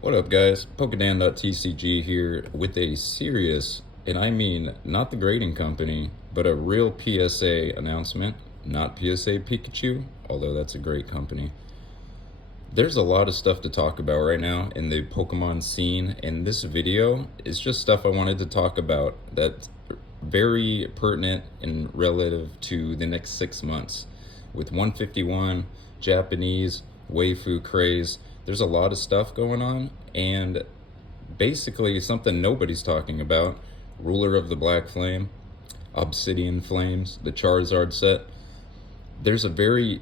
What up, guys? Pokedan.tcg here with a serious, and I mean not the grading company, but a real PSA announcement. Not PSA Pikachu, although that's a great company. There's a lot of stuff to talk about right now in the Pokemon scene, and this video is just stuff I wanted to talk about that's very pertinent and relative to the next 6 months. With 151, Japanese, Waifu craze, there's a lot of stuff going on, and basically something nobody's talking about. Ruler of the Black Flame, Obsidian Flames, the Charizard set. There's a very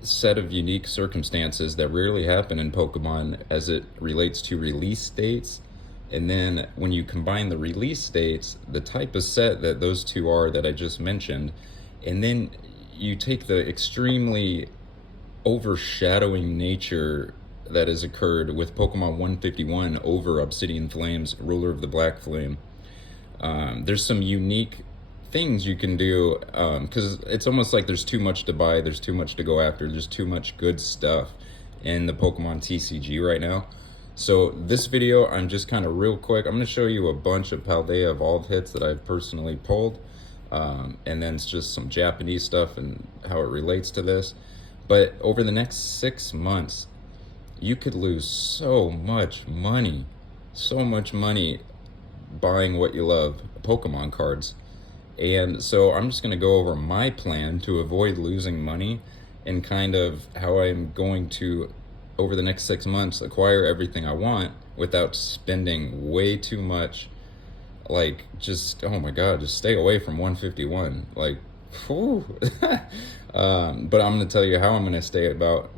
set of unique circumstances that rarely happen in Pokemon as it relates to release dates. And then when you combine the release dates, the type of set that those two are that I just mentioned, and then you take the extremely overshadowing nature that has occurred with Pokemon 151 over Obsidian Flames, Ruler of the Black Flame. There's some unique things you can do because it's almost like there's too much to buy, there's too much to go after, there's too much good stuff in the Pokemon TCG right now. So this video, I'm just kind of real quick, I'm going to show you a bunch of Paldea Evolved hits that I've personally pulled, and then it's just some Japanese stuff and how it relates to this. But over the next 6 months, you could lose so much money buying what you love, Pokemon cards. And so I'm just going to go over my plan to avoid losing money and kind of how I'm going to, over the next 6 months, acquire everything I want without spending way too much. Like, just, oh my God, just stay away from 151. Like, whew. But I'm going to tell you how I'm going to stay about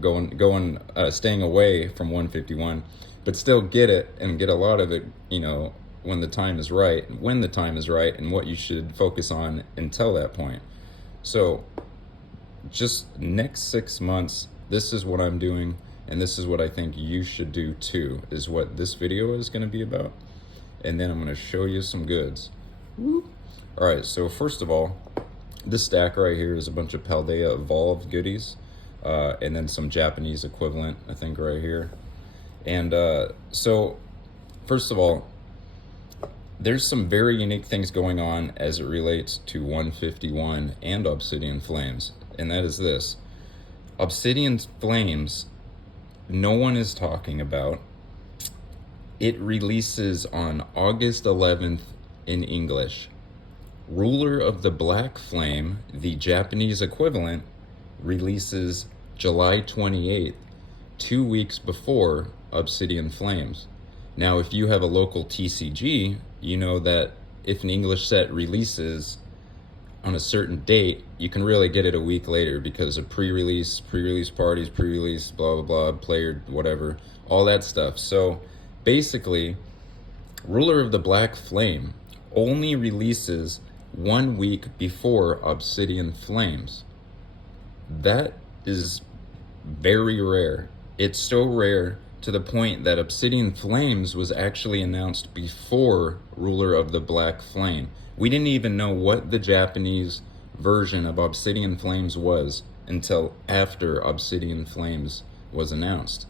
staying away from 151, but still get it and get a lot of it, when the time is right, and what you should focus on until that point. So just next 6 months, this is what I'm doing, and this is what I think you should do too, is what this video is going to be about. And then I'm going to show you some goods. Woo. All right, so first of all, this stack right here is a bunch of Paldea Evolved goodies, and then some Japanese equivalent, I think, right here. And so first of all, there's some very unique things going on as it relates to 151 and Obsidian Flames, and that is this. Obsidian Flames, no one is talking about. It releases on August 11th in English. Ruler of the Black Flame, the Japanese equivalent, releases July 28th, 2 weeks before Obsidian Flames. Now, if you have a local TCG, you know that if an English set releases on a certain date, you can really get it a week later because of pre-release parties, pre-release, blah, blah, blah, player, whatever, all that stuff. So basically, Ruler of the Black Flame only releases 1 week before Obsidian Flames. That is very rare. It's so rare to the point that Obsidian Flames was actually announced before Ruler of the Black Flame. We didn't even know what the Japanese version of Obsidian Flames was until after Obsidian Flames was announced.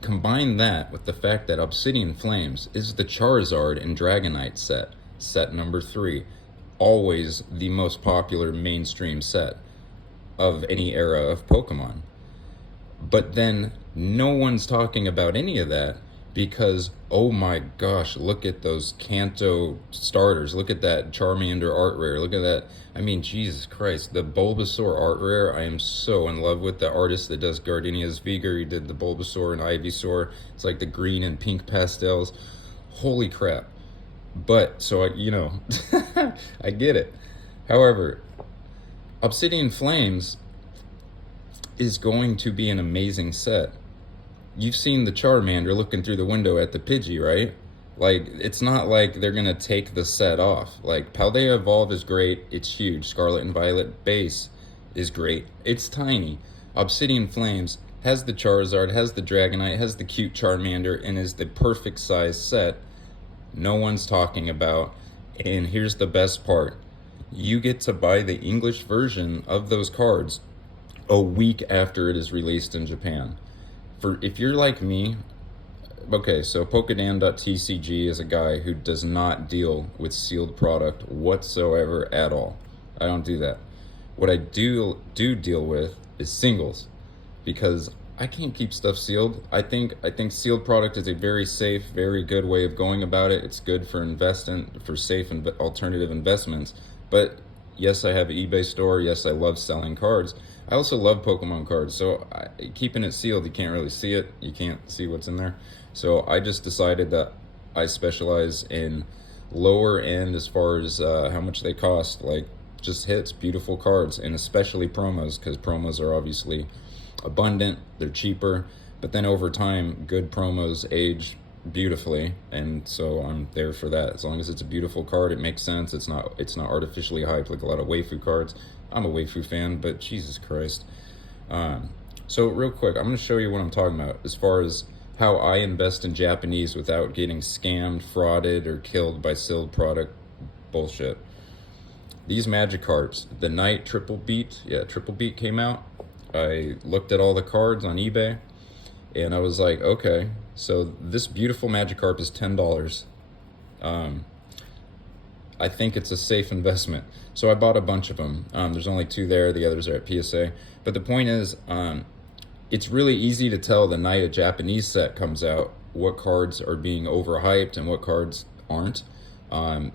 Combine that with the fact that Obsidian Flames is the Charizard and Dragonite set number 3, always the most popular mainstream set of any era of Pokemon. But then no one's talking about any of that because, oh my gosh, look at those Kanto starters. Look at that Charmander art rare. Look at that. I mean, Jesus Christ, the Bulbasaur art rare, I am so in love with. The artist that does Gardenia's Vigor, he did the Bulbasaur and Ivysaur. It's like the green and pink pastels. Holy crap. But, so, I get it. However, Obsidian Flames is going to be an amazing set. You've seen the Charmander looking through the window at the Pidgey, right? Like, it's not like they're gonna take the set off. Like, Paldea Evolve is great, it's huge. Scarlet and Violet base is great, it's tiny. Obsidian Flames has the Charizard, has the Dragonite, has the cute Charmander, and is the perfect size set no one's talking about. And here's the best part. You get to buy the English version of those cards a week after it is released in Japan. For if you're like me, okay, so Pokedan.tcg is a guy who does not deal with sealed product whatsoever at all. I don't do that. What I do deal with is singles, because I can't keep stuff sealed. I think sealed product is a very safe, very good way of going about it. It's good for safe and alternative investments. But yes, I have an eBay store. Yes, I love selling cards. I also love Pokemon cards. So keeping it sealed, you can't really see it. You can't see what's in there. So I just decided that I specialize in lower end as far as how much they cost, like just hits, beautiful cards, and especially promos, because promos are obviously abundant, they're cheaper, but then over time, good promos age beautifully, and so I'm there for that. As long as it's a beautiful card, it makes sense. It's not artificially hyped like a lot of Waifu cards. I'm a Waifu fan, but Jesus Christ. So real quick, I'm going to show you what I'm talking about as far as how I invest in Japanese without getting scammed, frauded, or killed by sealed product bullshit. These magic cards, the night Triple Beat came out. I looked at all the cards on eBay, and I was like, okay, so this beautiful Magikarp is $10. I think it's a safe investment. So I bought a bunch of them. There's only 2 there. The others are at PSA. But the point is, it's really easy to tell the night a Japanese set comes out what cards are being overhyped and what cards aren't.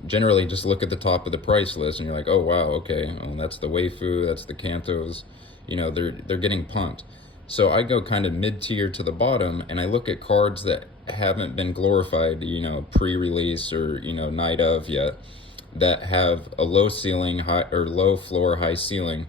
Generally, just look at the top of the price list, and you're like, oh, wow, okay, well, that's the Waifu, that's the Kantos. They're getting punked. So I go kind of mid-tier to the bottom, and I look at cards that haven't been glorified, pre-release or, night of yet, that have a low ceiling, high or low floor, high ceiling.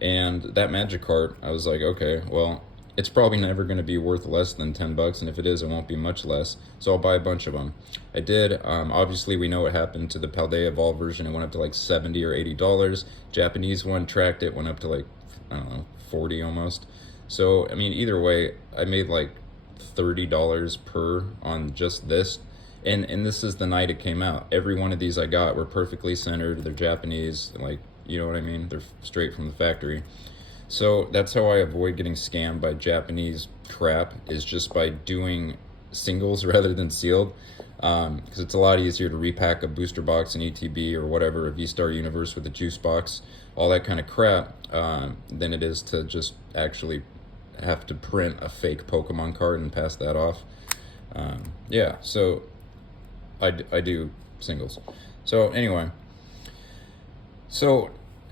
And that Magikarp, I was like, okay, well, it's probably never going to be worth less than $10, and if it is, it won't be much less. So I'll buy a bunch of them. I did. Obviously, we know what happened to the Paldea Evolved version. It went up to like $70 or $80. Japanese one tracked it, went up to like, I don't know, 40 almost. So I mean, either way, I made like $30 per on just this, and this is the night it came out. Every one of these I got were perfectly centered. They're Japanese, like, you know what I mean? They're straight from the factory. So that's how I avoid getting scammed by Japanese crap, is just by doing singles rather than sealed, because it's a lot easier to repack a booster box, an ETB or whatever, a V-Star Universe with a juice box, all that kind of crap, than it is to just actually have to print a fake Pokemon card and pass that off. Yeah, so I do singles. So anyway, so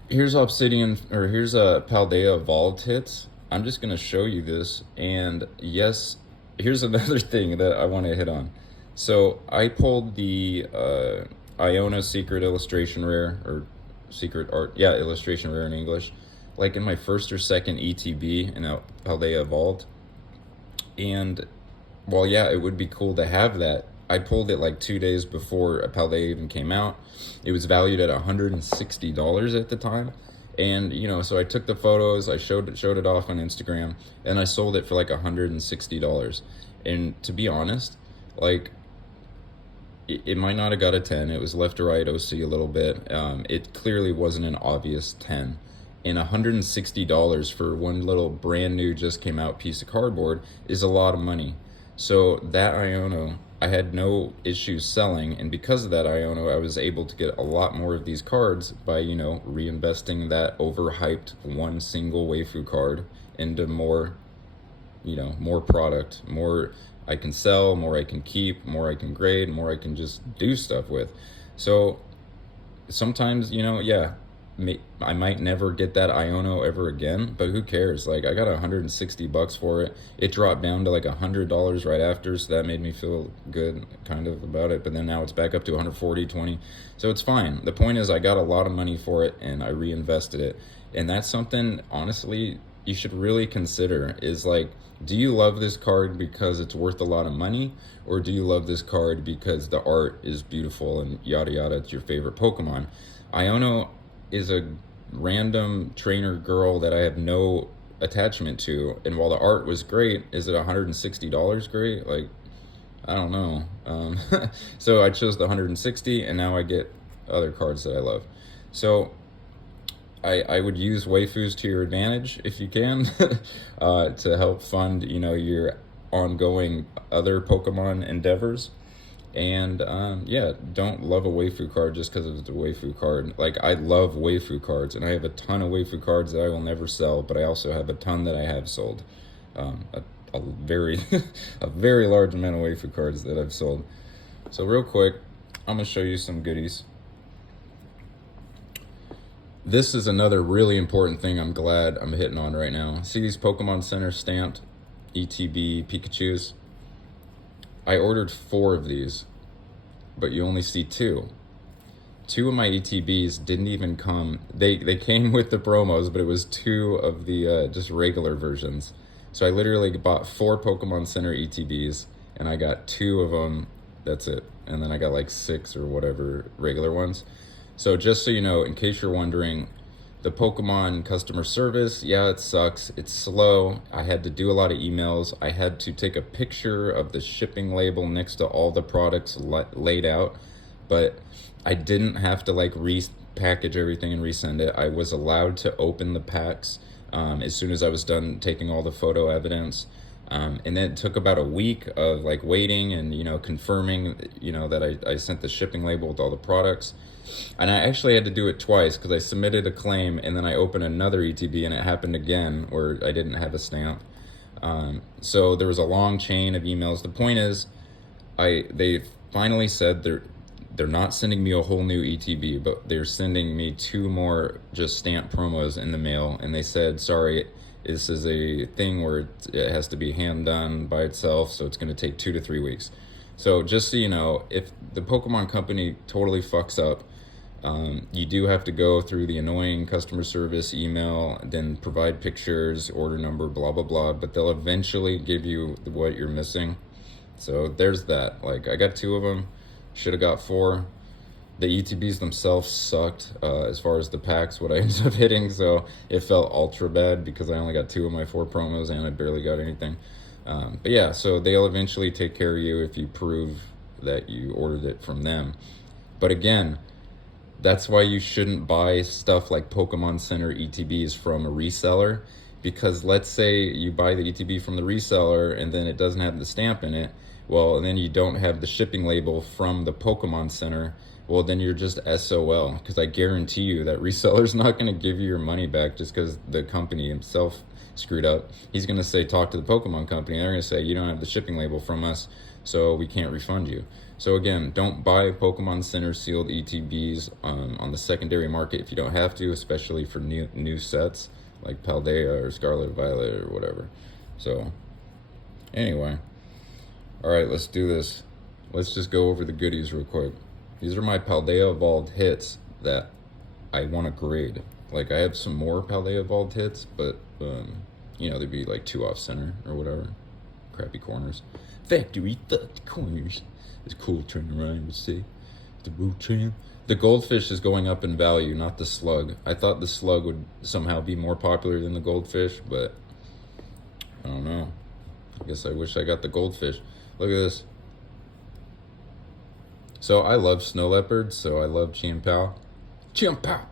here's here's a Paldea Evolved hits. I'm just gonna show you this, and yes, here's another thing that I want to hit on. So I pulled the Iono Secret Illustration Rare, or Secret Art, yeah, Illustration Rare in English, like in my first or second ETB in Paldea Evolved. And while yeah, it would be cool to have that, I pulled it like 2 days before Paldea even came out. It was valued at $160 at the time. And so I took the photos, I showed it off on Instagram, and I sold it for like $160. And to be honest, like, it might not have got a 10. It was left to right OC a little bit. It clearly wasn't an obvious 10. And $160 for one little brand new, just came out piece of cardboard is a lot of money. So that Iono, I had no issues selling, and because of that Iono, I was able to get a lot more of these cards by, reinvesting that overhyped one single Waifu card into more, more product, more I can sell, more I can keep, more I can grade, more I can just do stuff with. So sometimes, yeah, I might never get that Iono ever again, but who cares? Like, I got $160 for it. It dropped down to like $100 right after, so that made me feel good kind of about it. But then now it's back up to 140, 20. So it's fine. The point is, I got a lot of money for it and I reinvested it. And that's something, honestly, you should really consider, is like, do you love this card because it's worth a lot of money, or do you love this card because the art is beautiful and yada yada, it's your favorite Pokemon? Iono is a random trainer girl that I have no attachment to, and while the art was great, is it $160 great? Like, I don't know. So I chose the 160, and now I get other cards that I love. So I would use waifus to your advantage if you can, to help fund, your ongoing other Pokemon endeavors. And yeah, don't love a waifu card just because it's a waifu card. Like, I love waifu cards, and I have a ton of waifu cards that I will never sell, but I also have a ton that I have sold. A very, a very large amount of waifu cards that I've sold. So real quick, I'm gonna show you some goodies. This is another really important thing I'm glad I'm hitting on right now. See these Pokemon Center stamped ETB Pikachus? I ordered 4 of these, but you only see 2. 2 of my ETBs didn't even come. They came with the promos, but it was 2 of the just regular versions. So I literally bought 4 Pokemon Center ETBs, and I got 2 of them. That's it. And then I got like 6 or whatever regular ones. So just so you know, in case you're wondering, the Pokemon customer service, yeah, it sucks. It's slow. I had to do a lot of emails. I had to take a picture of the shipping label next to all the products laid out, but I didn't have to like repackage everything and resend it. I was allowed to open the packs as soon as I was done taking all the photo evidence. And then it took about a week of like waiting and, confirming, that I sent the shipping label with all the products. And I actually had to do it twice because I submitted a claim and then I opened another ETB and it happened again where I didn't have a stamp. So there was a long chain of emails. The point is, they finally said they're not sending me a whole new ETB, but they're sending me 2 more just stamp promos in the mail. And they said, sorry, this is a thing where it has to be hand done by itself, so it's going to take 2 to 3 weeks. So just so you know, if the Pokemon company totally fucks up, you do have to go through the annoying customer service email, then provide pictures, order number, blah, blah, blah, but they'll eventually give you what you're missing. So there's that. Like, I got 2 of them, should have got 4. The ETBs themselves sucked as far as the packs, what I ended up hitting, so it felt ultra bad because I only got 2 of my 4 promos and I barely got anything. But yeah, so they'll eventually take care of you if you prove that you ordered it from them. But again, that's why you shouldn't buy stuff like Pokemon Center ETBs from a reseller, because let's say you buy the ETB from the reseller and then it doesn't have the stamp in it, well, and then you don't have the shipping label from the Pokemon Center, well, then you're just SOL, because I guarantee you that reseller's not going to give you your money back just because the company himself screwed up. He's going to say, talk to the Pokemon company. They're going to say, you don't have the shipping label from us, so we can't refund you. So again, don't buy Pokemon Center sealed ETBs on the secondary market if you don't have to, especially for new sets like Paldea or Scarlet Violet or whatever. So anyway, all right, let's do this. Let's just go over the goodies real quick. These are my Paldea Evolved hits that I want to grade. Like, I have some more Paldea Evolved hits, but they'd be like 2 off center or whatever. Crappy corners. Factory thought corners. It's cool turning around, I would say. The road tram. The goldfish is going up in value, not the slug. I thought the slug would somehow be more popular than the goldfish, but I don't know. I guess I wish I got the goldfish. Look at this. So I love snow leopards, so I love Chimpao. Chimpao!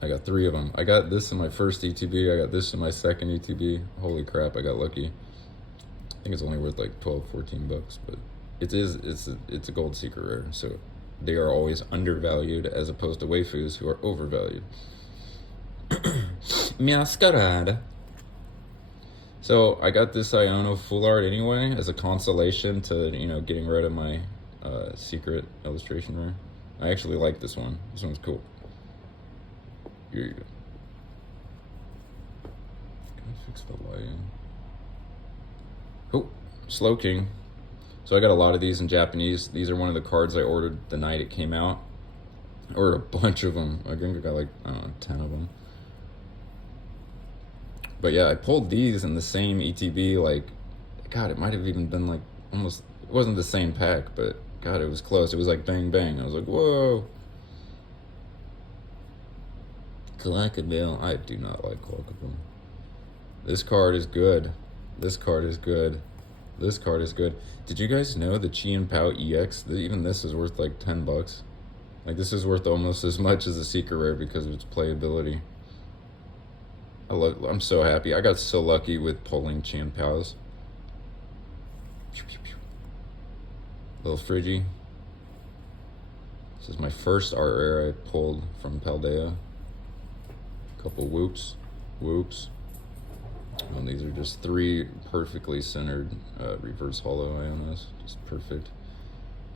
I got 3 of them. I got this in my first ETB. I got this in my second ETB. Holy crap, I got lucky. I think it's only worth like 12, 14 bucks, but it's a gold secret rare, so they are always undervalued as opposed to waifus who are overvalued. Masquerade. So I got this Iono full art anyway as a consolation to, getting rid of my secret illustration rare. I actually like this one. This one's cool. Here you go. Can I fix the lighting? Oh, Slow King. So I got a lot of these in Japanese. These are one of the cards I ordered the night it came out. I ordered a bunch of them. I think I got like, 10 of them. But yeah, I pulled these in the same ETB, like, God, it might have even been like almost, it wasn't the same pack, but God, it was close. It was like bang, bang. I was like, whoa. Clackaville. I do not like Clackaville. This card is good. This card is good. This card is good. Did you guys know the Chimpao EX, even this is worth like 10 bucks? Like, this is worth almost as much as a secret rare because of its playability. I'm so happy. I got so lucky with pulling Champals. Little Friggy. This is my first art rare I pulled from Paldea. Couple whoops. And these are just 3 perfectly centered reverse holo Ionos. Just perfect.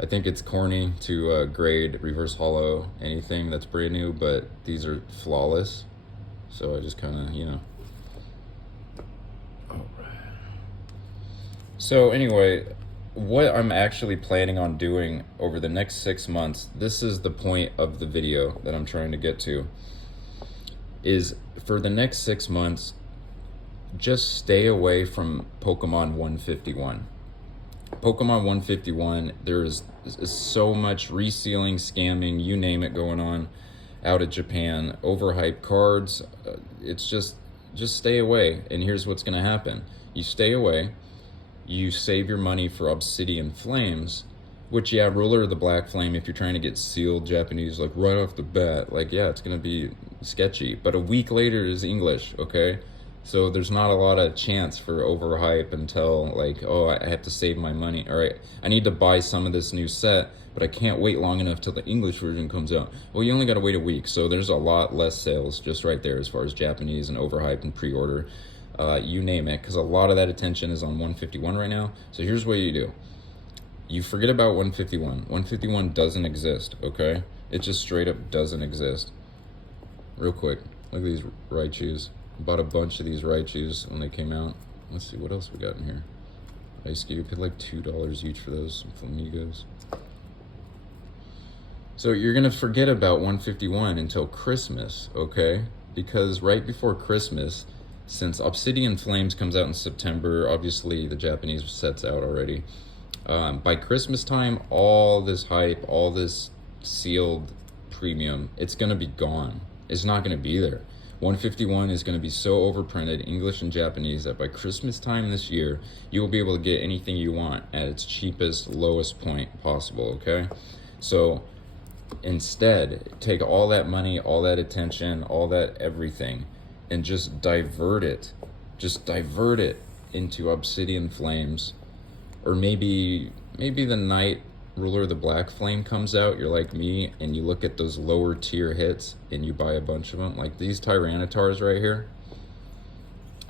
I think it's corny to grade reverse holo anything that's brand new, but these are flawless. So I just kind of, you know. All right. So anyway, what I'm actually planning on doing over the next 6 months, this is the point of the video that I'm trying to get to, is for the next 6 months, just stay away from Pokemon 151. Pokemon 151, there's so much resealing, scamming, you name it, going on out of Japan. Overhyped cards. It's just stay away. And here's what's going to happen. You stay away. You save your money for Obsidian Flames, which, yeah, Ruler of the Black Flame, if you're trying to get sealed Japanese, like, right off the bat, like, yeah, it's going to be sketchy. But a week later is English, okay? So there's not a lot of chance for overhype until, like, oh, I have to save my money. All right, I need to buy some of this new set, but I can't wait long enough till the English version comes out. Well, you only got to wait a week, so there's a lot less sales just right there as far as Japanese and overhype and pre-order, you name it, because a lot of that attention is on 151 right now. So here's what you do. You forget about 151. 151 doesn't exist, okay? It just straight up doesn't exist. Real quick, look at these Raichus. Bought a bunch of these Raichus when they came out. Let's see, what else we got in here? Ice Cube, paid like $2 each for those. Some Flamingos. So you're gonna forget about 151 until Christmas, okay? Because right before Christmas, since Obsidian Flames comes out in September, obviously the Japanese set's out already. By Christmas time, all this hype, all this sealed premium, it's gonna be gone. It's not gonna be there. 151 is going to be so overprinted, English and Japanese, that by Christmas time this year, you will be able to get anything you want at its cheapest, lowest point possible, okay? So instead, take all that money, all that attention, all that everything, and just divert it. Just divert it into Obsidian Flames. Or maybe the night Ruler of the Black Flame comes out, you're like me, and you look at those lower tier hits and you buy a bunch of them. Like these Tyrannitars right here.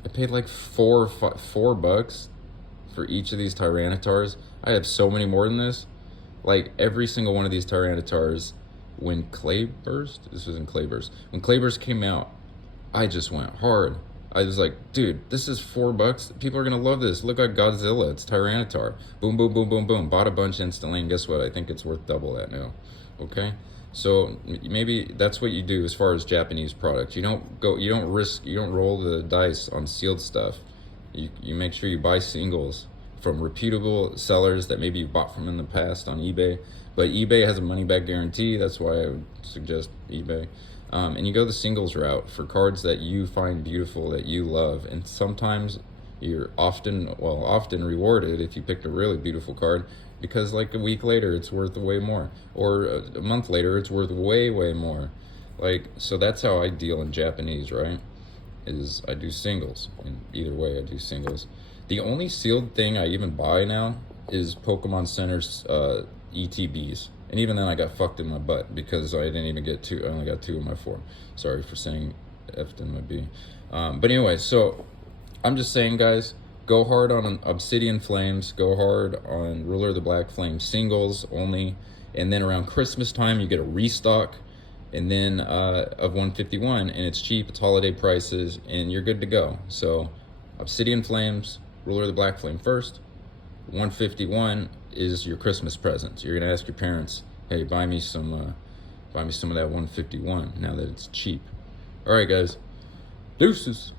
I paid like $4 for each of these Tyrannitars. I have so many more than this. Like every single one of these Tyrannitars, when Clayburst, this was in Clayburst, when Clayburst came out, I just went hard. I was like, dude, this is $4. People are gonna love this. Look at Godzilla. It's Tyranitar. Boom, boom, boom, boom, boom. Bought a bunch instantly, and guess what? I think it's worth double that now. Okay, so maybe that's what you do as far as Japanese products. You don't roll the dice on sealed stuff. You make sure you buy singles from reputable sellers that maybe you've bought from in the past on eBay. But eBay has a money back guarantee. That's why I would suggest eBay. And you go the singles route for cards that you find beautiful, that you love. And sometimes you're often rewarded if you picked a really beautiful card, because like a week later it's worth way more, or a month later it's worth way more. Like, so that's how I deal in Japanese, right? Is I do singles, and either way I do singles. The only sealed thing I even buy now is Pokemon Center's ETBs. And even then I got fucked in my butt because I didn't even get 2. I only got 2 of my 4. Sorry for saying F'd in my B. But anyway, so I'm just saying, guys, go hard on Obsidian Flames. Go hard on Ruler of the Black Flame singles only. And then around Christmas time, you get a restock. And then of 151. And it's cheap. It's holiday prices. And you're good to go. So Obsidian Flames, Ruler of the Black Flame first. 151 is your Christmas present. You're gonna ask your parents, hey, buy me some of that 151 now that it's cheap. All right, guys, deuces.